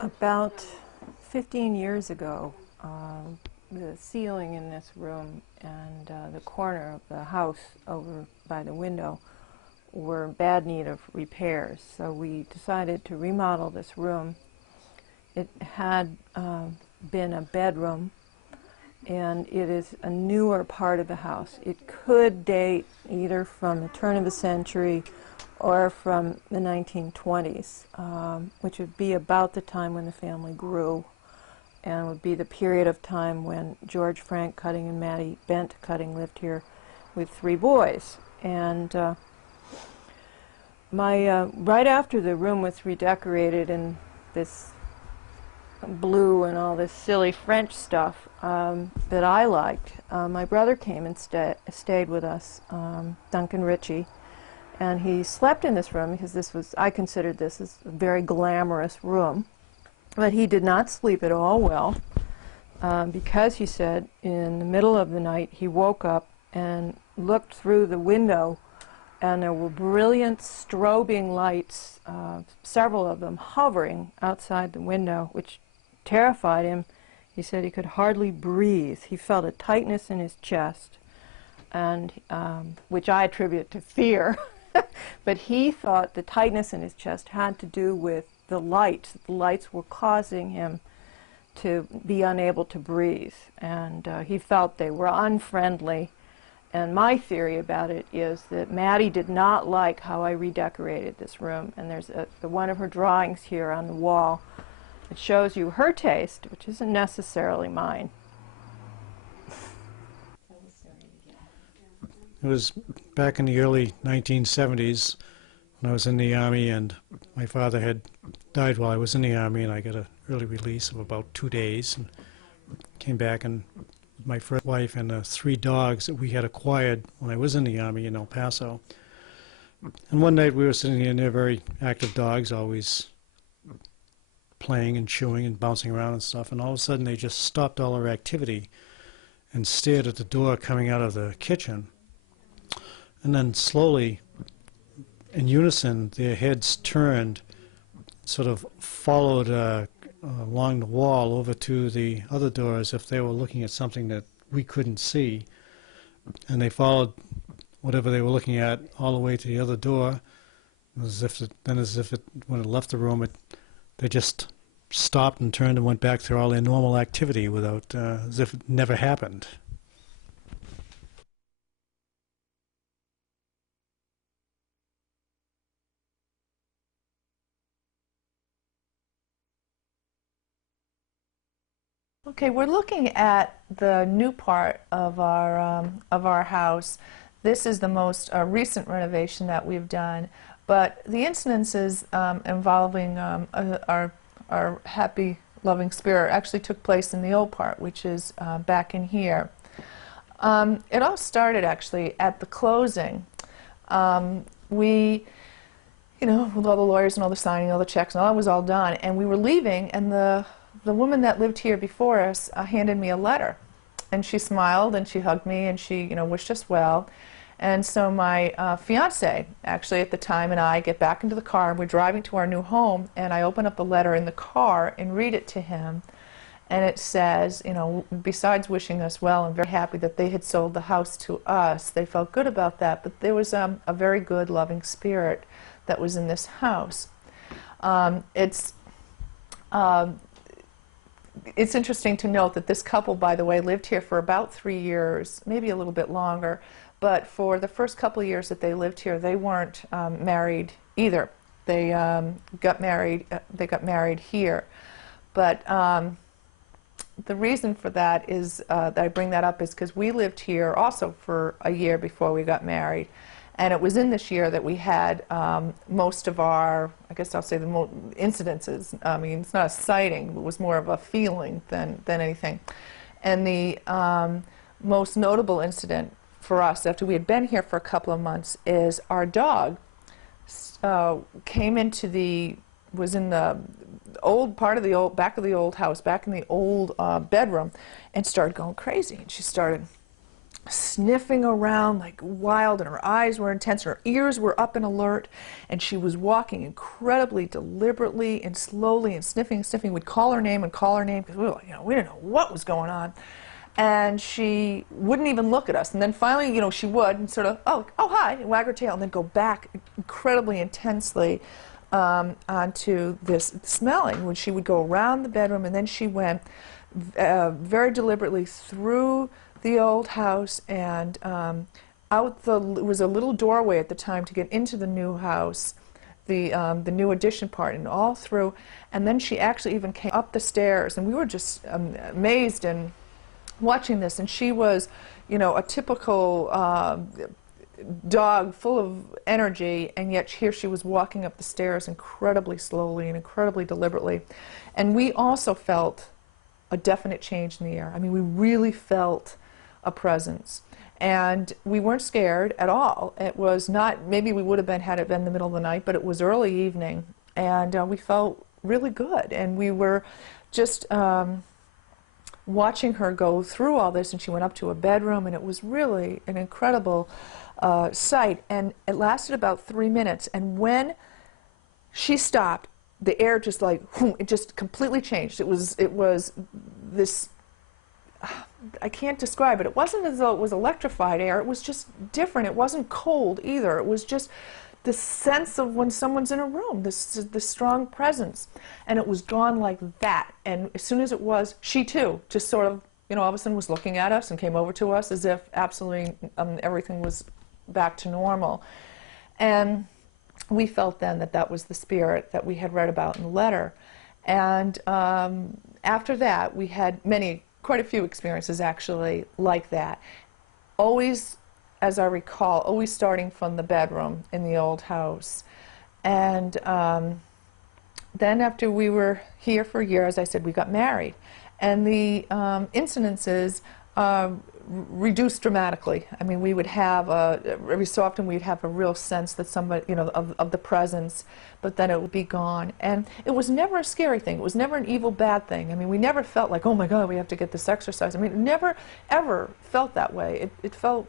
About 15 years ago, the ceiling in this room and the corner of the house over by the window were in bad need of repairs. So we decided to remodel this room. It had been a bedroom, and it is a newer part of the house. It could date either from the turn of the century or from the 1920s, which would be about the time when the family grew, and would be the period of time when George Frank Cutting and Mattie Bent Cutting lived here with 3 boys. And right after the room was redecorated in this blue and all this silly French stuff that I liked, my brother came and stayed with us, Duncan Ritchie, and he slept in this room because I considered this as a very glamorous room. But he did not sleep at all well because, he said, in the middle of the night he woke up and looked through the window, and there were brilliant strobing lights, several of them hovering outside the window, which terrified him. He said he could hardly breathe. He felt a tightness in his chest, and which I attribute to fear. But he thought the tightness in his chest had to do with the lights. The lights were causing him to be unable to breathe, and he felt they were unfriendly. And my theory about it is that Mattie did not like how I redecorated this room, and there's one of her drawings here on the wall. It shows you her taste, which isn't necessarily mine. It was back in the early 1970s when I was in the Army, and my father had died while I was in the Army, and I got an early release of about 2 days, and came back, and my first wife and the 3 dogs that we had acquired when I was in the Army in El Paso. And one night we were sitting there, and they're very active dogs, always playing and chewing and bouncing around and stuff, and all of a sudden they just stopped all their activity and stared at the door coming out of the kitchen. And then slowly, in unison, their heads turned, sort of followed along the wall over to the other door as if they were looking at something that we couldn't see. And they followed whatever they were looking at all the way to the other door. When it left the room, they just stopped and turned and went back to all their normal activity without, as if it never happened. Okay, we're looking at the new part of our house. This is the most recent renovation that we've done, but the incidences involving our happy, loving spirit actually took place in the old part, which is back in here. It all started actually at the closing. We, with all the lawyers and all the signing, all the checks, and all that was all done, and we were leaving, and the woman that lived here before us handed me a letter, and she smiled and she hugged me and she wished us well. And so my fiance actually at the time and I get back into the car, and we're driving to our new home, and I open up the letter in the car and read it to him, and it says, besides wishing us well and very happy that they had sold the house to us, they felt good about that, but there was a very good loving spirit that was in this house. It's interesting to note that this couple, by the way, lived here for about 3 years, maybe a little bit longer, but for the first couple of years that they lived here, they weren't married either. They got married here. But the reason for that is, that I bring that up, is because we lived here also for a year before we got married. And it was in this year that we had most of our, I guess I'll say, the incidences. I mean, it's not a sighting, it was more of a feeling than anything. And the most notable incident for us after we had been here for a couple of months is our dog came into was in the old part of the back of the old house, back in the old bedroom, and started going crazy. And she started sniffing around like wild, and her eyes were intense, and her ears were up and alert, and she was walking incredibly deliberately and slowly and sniffing and sniffing. We'd call her name and call her name because we didn't know what was going on. And she wouldn't even look at us. And then finally, she would and sort of, oh, hi, and wag her tail, and then go back incredibly intensely onto this smelling, when she would go around the bedroom, and then she went very deliberately through the old house and it was a little doorway at the time to get into the new house, the new addition part, and all through. And then she actually even came up the stairs, and we were just amazed and watching this. And she was, a typical dog full of energy, and yet here she was walking up the stairs incredibly slowly and incredibly deliberately. And we also felt a definite change in the air. I mean, we really felt a presence. And we weren't scared at all. It was not, maybe we would have been had it been the middle of the night, but it was early evening, and we felt really good. And we were just watching her go through all this, and she went up to a bedroom, and it was really an incredible sight. And it lasted about 3 minutes, and when she stopped, the air just like, it just completely changed. It was this, I can't describe it. It wasn't as though it was electrified air. It was just different. It wasn't cold either. It was just the sense of when someone's in a room, this strong presence. And it was gone like that. And as soon as it was, she too just sort of, all of a sudden was looking at us and came over to us as if absolutely everything was back to normal. And we felt then that that was the spirit that we had read about in the letter. And after that, we had quite a few experiences actually like that. Always, as I recall, always starting from the bedroom in the old house. And then after we were here for a year, as I said, we got married. And the incidences reduced dramatically. I mean, we would have, every so often we'd have a real sense that somebody, of the presence, but then it would be gone. And it was never a scary thing. It was never an evil, bad thing. I mean, we never felt like, oh my God, we have to get this exercise. I mean, it never, ever felt that way. It felt,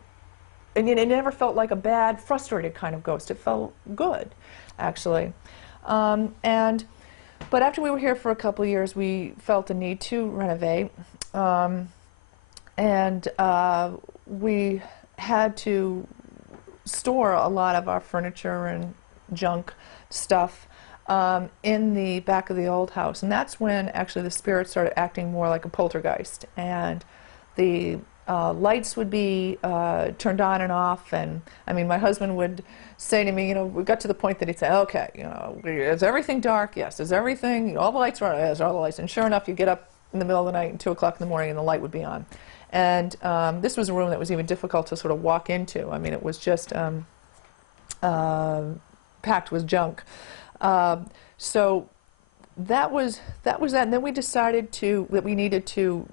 and it never felt like a bad, frustrated kind of ghost. It felt good, actually. But after we were here for a couple of years, we felt a need to renovate. And we had to store a lot of our furniture and junk stuff in the back of the old house. And that's when actually the spirit started acting more like a poltergeist. And the lights would be turned on and off. And I mean, my husband would say to me, we got to the point that he'd say, okay, is everything dark? Yes. Is everything, all the lights are on? Yes, all the lights. And sure enough, you get up in the middle of the night at 2 o'clock in the morning and the light would be on. And this was a room that was even difficult to sort of walk into. I mean, it was just packed with junk. So that was that. And then we decided that we needed to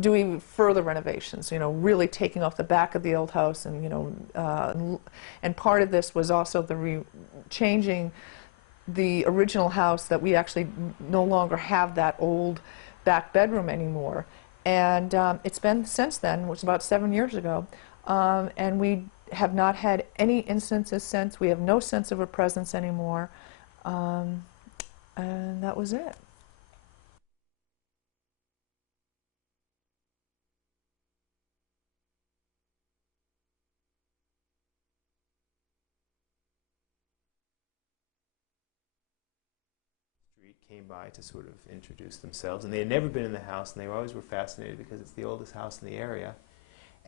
do even further renovations. Really taking off the back of the old house, and and part of this was also changing the original house, that we actually no longer have that old back bedroom anymore. And it's been since then, which was about 7 years ago, and we have not had any instances since. We have no sense of a presence anymore, and that was it. Came by to sort of introduce themselves, and they had never been in the house, and they always were fascinated because it's the oldest house in the area,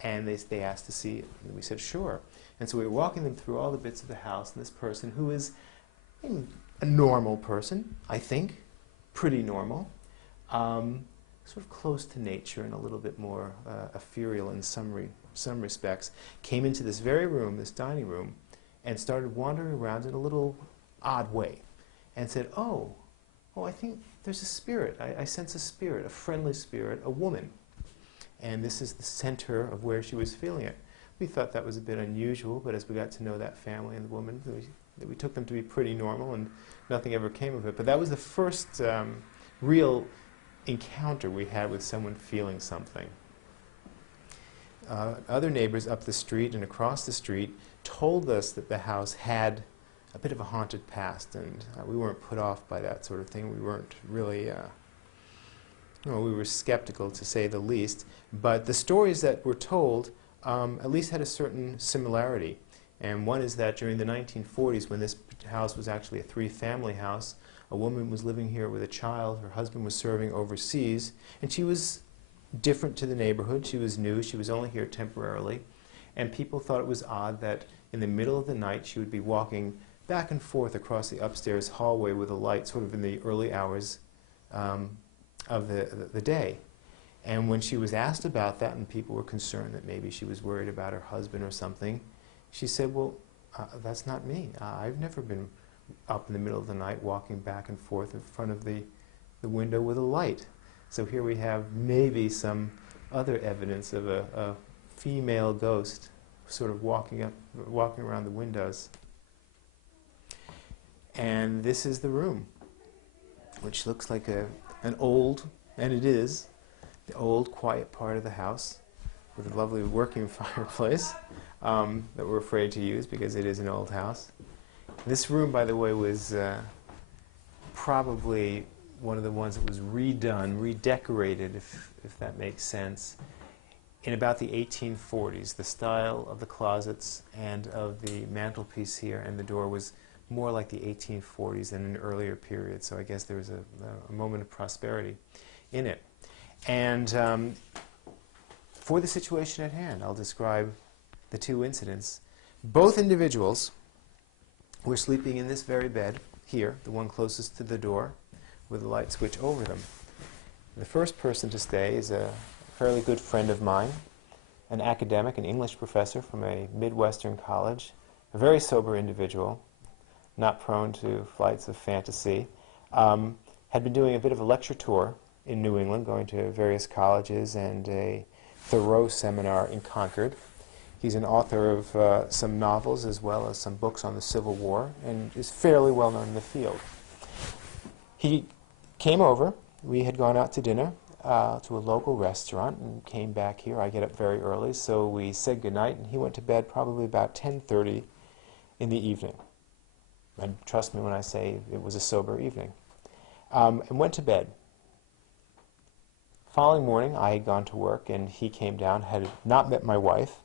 and they asked to see it, and we said sure. And so we were walking them through all the bits of the house, and this person, who is a normal person, I think, pretty normal, sort of close to nature and a little bit more ethereal in some respects, came into this very room, this dining room, and started wandering around in a little odd way, and said, oh, I think there's a spirit. I sense a spirit, a friendly spirit, a woman. And this is the center of where she was feeling it. We thought that was a bit unusual, but as we got to know that family and the woman, we took them to be pretty normal, and nothing ever came of it. But that was the first real encounter we had with someone feeling something. other neighbors up the street and across the street told us that the house had a bit of a haunted past, and we weren't put off by that sort of thing. We weren't really, we were skeptical, to say the least. But the stories that were told at least had a certain similarity. And one is that during the 1940s, when this house was actually a three-family house, a woman was living here with a child. Her husband was serving overseas, and she was different to the neighborhood. She was new. She was only here temporarily. And people thought it was odd that in the middle of the night she would be walking back and forth across the upstairs hallway with a light, sort of in the early hours of the day. And when she was asked about that, and people were concerned that maybe she was worried about her husband or something, she said, well, that's not me. I've never been up in the middle of the night walking back and forth in front of the window with a light. So here we have maybe some other evidence of a female ghost sort of walking around the windows. And this is the room, which looks like an old, and it is, the old quiet part of the house with a lovely working fireplace that we're afraid to use because it is an old house. This room, by the way, was probably one of the ones that was redone, redecorated, if that makes sense, in about the 1840s. The style of the closets and of the mantelpiece here and the door was more like the 1840s than an earlier period, so I guess there was a moment of prosperity in it. And for the situation at hand, I'll describe the two incidents. Both individuals were sleeping in this very bed here, the one closest to the door, with a light switch over them. The first person to stay is a fairly good friend of mine, an academic, an English professor from a Midwestern college, a very sober individual, not prone to flights of fantasy, had been doing a bit of a lecture tour in New England, going to various colleges and a Thoreau seminar in Concord. He's an author of some novels as well as some books on the Civil War and is fairly well known in the field. He came over. We had gone out to dinner to a local restaurant and came back here. I get up very early, so we said goodnight, and he went to bed probably about 10:30 in the evening. And trust me when I say it was a sober evening. And went to bed. Following morning, I had gone to work, and he came down, had not met my wife,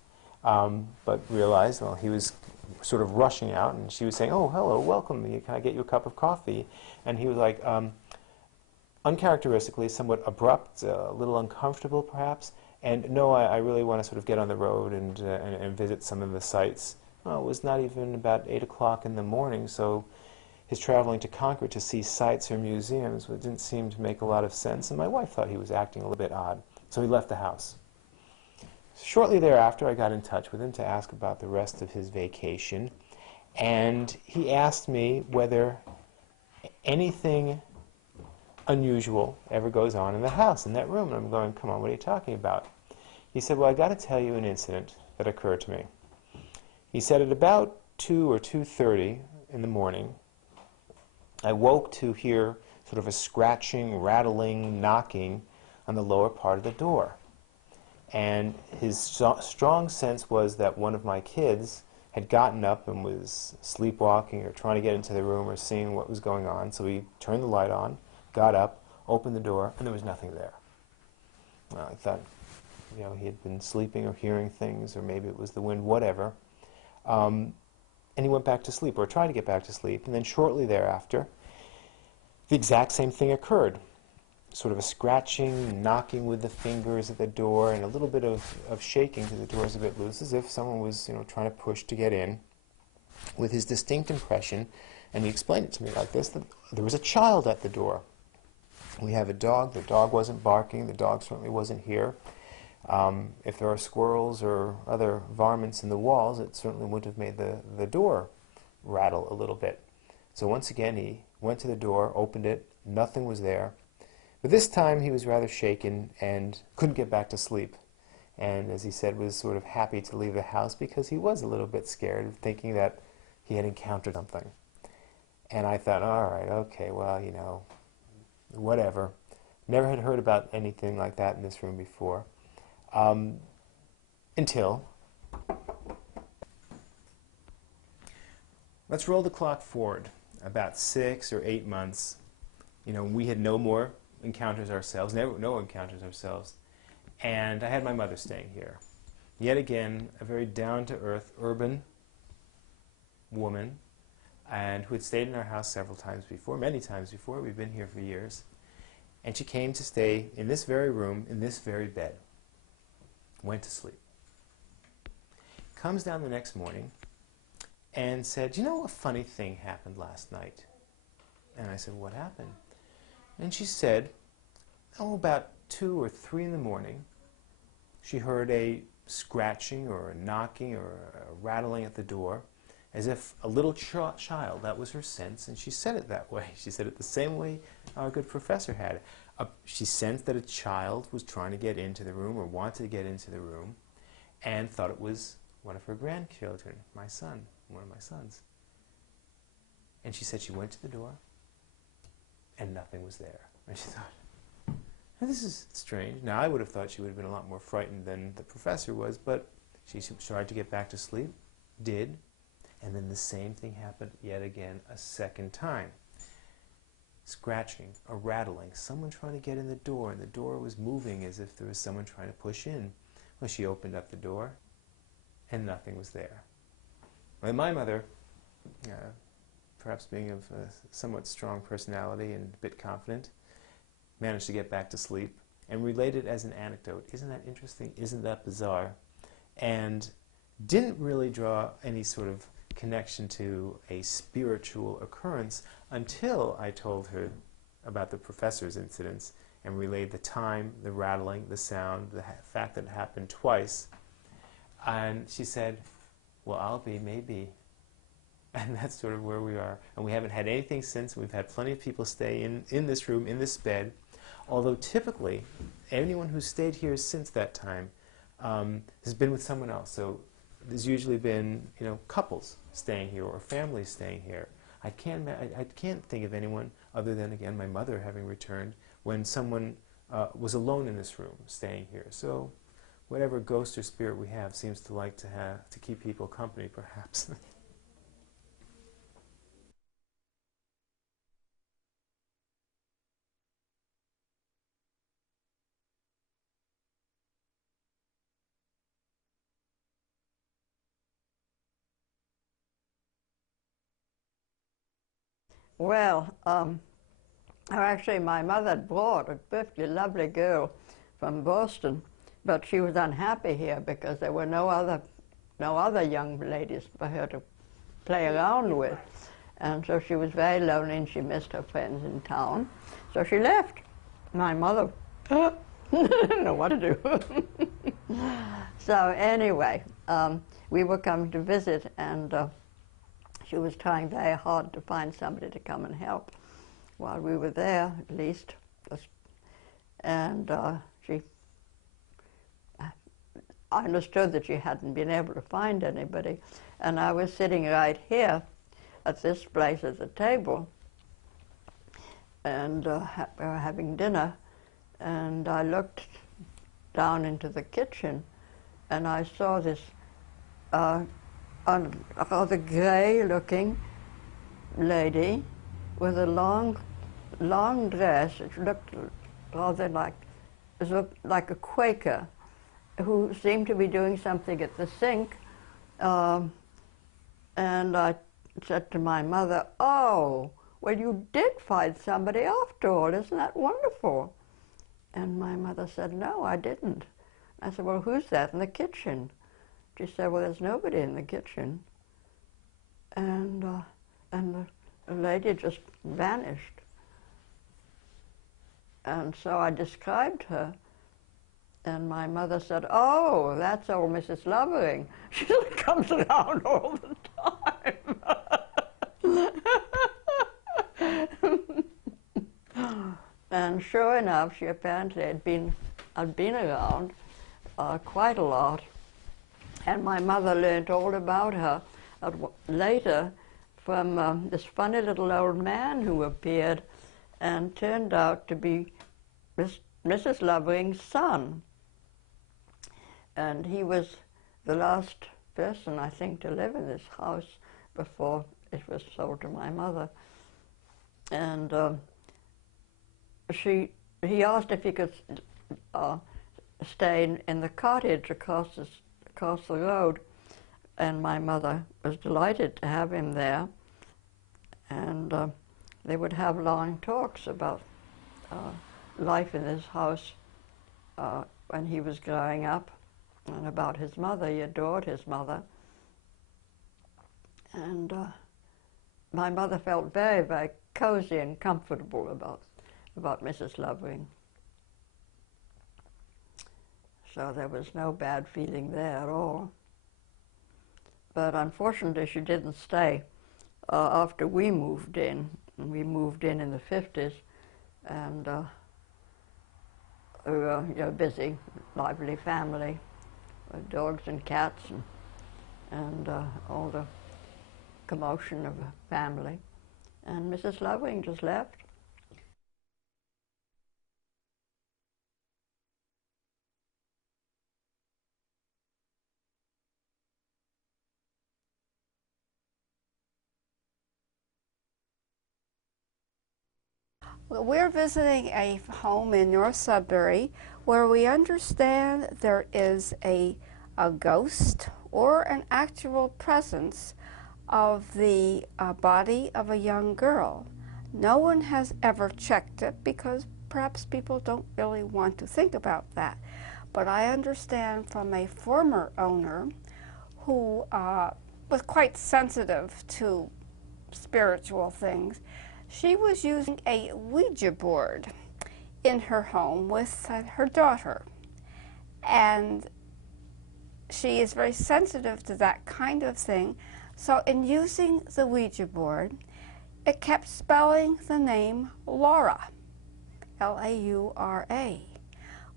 but realized, well, he was sort of rushing out, and she was saying, oh, hello, welcome, can I get you a cup of coffee? And he was like, uncharacteristically, somewhat abrupt, a little uncomfortable perhaps, and no, I really want to sort of get on the road and visit some of the sites. Well, it was not even about 8 o'clock in the morning, so his traveling to Concord to see sites or museums didn't seem to make a lot of sense, and my wife thought he was acting a little bit odd, so he left the house. Shortly thereafter, I got in touch with him to ask about the rest of his vacation, and he asked me whether anything unusual ever goes on in the house, in that room. And I'm going, come on, what are you talking about? He said, well, I got to tell you an incident that occurred to me. He said at about 2 or 2:30 in the morning, I woke to hear sort of a scratching, rattling, knocking on the lower part of the door. And his strong sense was that one of my kids had gotten up and was sleepwalking or trying to get into the room or seeing what was going on. So he turned the light on, got up, opened the door, and there was nothing there. Well, I thought, he had been sleeping or hearing things, or maybe it was the wind, whatever. And he went back to sleep, or tried to get back to sleep, and then shortly thereafter, the exact same thing occurred. Sort of a scratching, knocking with the fingers at the door, and a little bit of shaking because the door is a bit loose, as if someone was, trying to push to get in, with his distinct impression, and he explained it to me like this, that there was a child at the door. We have a dog. The dog wasn't barking. The dog certainly wasn't here. If there are squirrels or other varmints in the walls, it certainly wouldn't have made the door rattle a little bit. So once again, he went to the door, opened it, nothing was there. But this time he was rather shaken and couldn't get back to sleep. And as he said, was sort of happy to leave the house because he was a little bit scared, thinking that he had encountered something. And I thought, all right, okay, well, whatever. Never had heard about anything like that in this room before. Until, let's roll the clock forward about 6 or 8 months. You know, we had no more encounters ourselves, no encounters ourselves, and I had my mother staying here. Yet again, a very down-to-earth urban woman, and who had stayed in our house several times before, many times before. We've been here for years. And she came to stay in this very room, in this very bed. Went to sleep. Comes down the next morning and said, "You know, a funny thing happened last night." And I said, "What happened?" And she said, "Oh, about 2 or 3 in the morning, she heard a scratching or a knocking or a rattling at the door, as if a little child." That was her sense, and she said it that way. She said it the same way our good professor had it. She sensed that a child was trying to get into the room or wanted to get into the room, and thought it was one of her grandchildren, my son, one of my sons. And she said she went to the door, and nothing was there. And she thought, "This is strange." Now, I would have thought she would have been a lot more frightened than the professor was, but she tried to get back to sleep, did, and then the same thing happened yet again a second time. Scratching, a rattling, someone trying to get in the door, and the door was moving as if there was someone trying to push in. Well, she opened up the door, and nothing was there. Well, my mother, perhaps being of a somewhat strong personality and a bit confident, managed to get back to sleep and related as an anecdote. Isn't that interesting? Isn't that bizarre? And didn't really draw any sort of connection to a spiritual occurrence until I told her about the professor's incidents and relayed the time, the rattling, the sound, the fact that it happened twice. And she said, "Well, I'll be, maybe." And that's sort of where we are. And we haven't had anything since. We've had plenty of people stay in this room, in this bed. Although typically, anyone who's stayed here since that time has been with someone else. So there's usually been, you know, couples staying here or families staying here. I can't think of anyone other than, again, my mother having returned when someone was alone in this room staying here. So whatever ghost or spirit we have seems to like to keep people company, perhaps. Well, actually my mother had brought a perfectly lovely girl from Boston, but she was unhappy here because there were no other young ladies for her to play around with. And so she was very lonely and she missed her friends in town. So she left. My mother didn't know what to do. So anyway, we were coming to visit, and she was trying very hard to find somebody to come and help while we were there, at least. And I understood that she hadn't been able to find anybody. And I was sitting right here at this place at the table, and we were having dinner, and I looked down into the kitchen, and I saw this rather gray-looking lady with a long dress. It looked rather like a Quaker, who seemed to be doing something at the sink. And I said to my mother, "Oh, well, you did find somebody after all. Isn't that wonderful?" And my mother said, "No, I didn't." I said, "Well, who's that in the kitchen?" She said, "Well, there's nobody in the kitchen." And the lady just vanished. And so I described her, and my mother said, "Oh, that's old Mrs. Lovering. She comes around all the time." And sure enough, she apparently had been around quite a lot. And my mother learned all about her later from this funny little old man who appeared and turned out to be Mrs. Lovering's son. And he was the last person, I think, to live in this house before it was sold to my mother. And he asked if he could stay in the cottage across the road, and my mother was delighted to have him there. And they would have long talks about life in this house when he was growing up, and about his mother. He adored his mother. And my mother felt very, very cozy and comfortable about Mrs. Lovering. So there was no bad feeling there at all. But unfortunately, she didn't stay after we moved in. And we moved in the 50s, and we were a busy, lively family with dogs and cats and all the commotion of a family. And Mrs. Lovering just left. Well, we're visiting a home in North Sudbury where we understand there is a ghost or an actual presence of the body of a young girl. No one has ever checked it because perhaps people don't really want to think about that. But I understand from a former owner who was quite sensitive to spiritual things. She was using a Ouija board in her home with her daughter. And she is very sensitive to that kind of thing. So in using the Ouija board, it kept spelling the name Laura, L-A-U-R-A.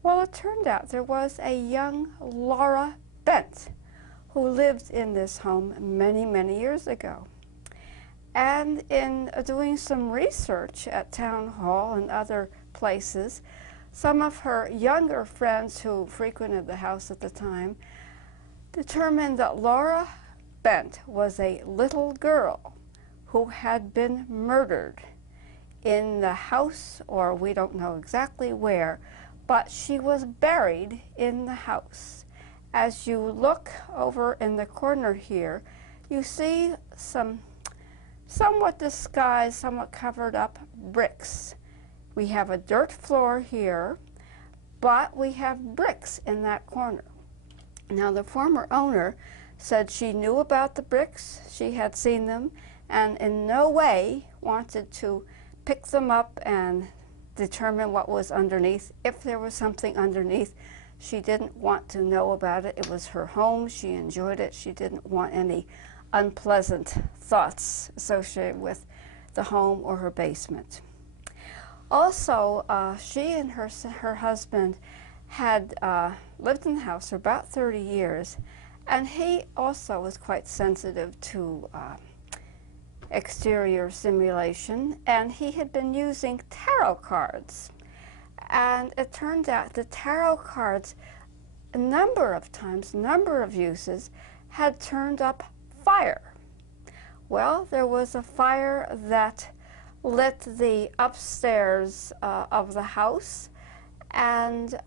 Well, it turned out there was a young Laura Bent who lived in this home many, many years ago. And in doing some research at Town Hall and other places, some of her younger friends who frequented the house at the time determined that Laura Bent was a little girl who had been murdered in the house, or we don't know exactly where, but she was buried in the house. As you look over in the corner here, you see some somewhat disguised, somewhat covered up bricks. We have a dirt floor here, but we have bricks in that corner. Now, the former owner said she knew about the bricks, she had seen them, and in no way wanted to pick them up and determine what was underneath. If there was something underneath, she didn't want to know about it. It was her home, she enjoyed it, she didn't want any unpleasant thoughts associated with the home or her basement. Also, she and her husband had lived in the house for about 30 years, and he also was quite sensitive to exterior simulation, and he had been using tarot cards. And it turned out the tarot cards, a number of times, number of uses, had turned up fire. Well, there was a fire that lit the upstairs of the house and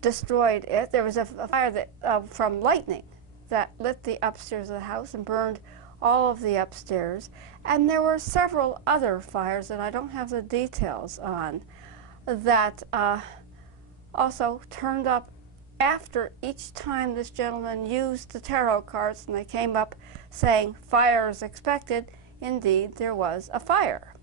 destroyed it. There was a fire that, from lightning that lit the upstairs of the house and burned all of the upstairs. And there were several other fires that I don't have the details on that also turned up after each time this gentleman used the tarot cards and they came up saying fire is expected. Indeed, there was a fire.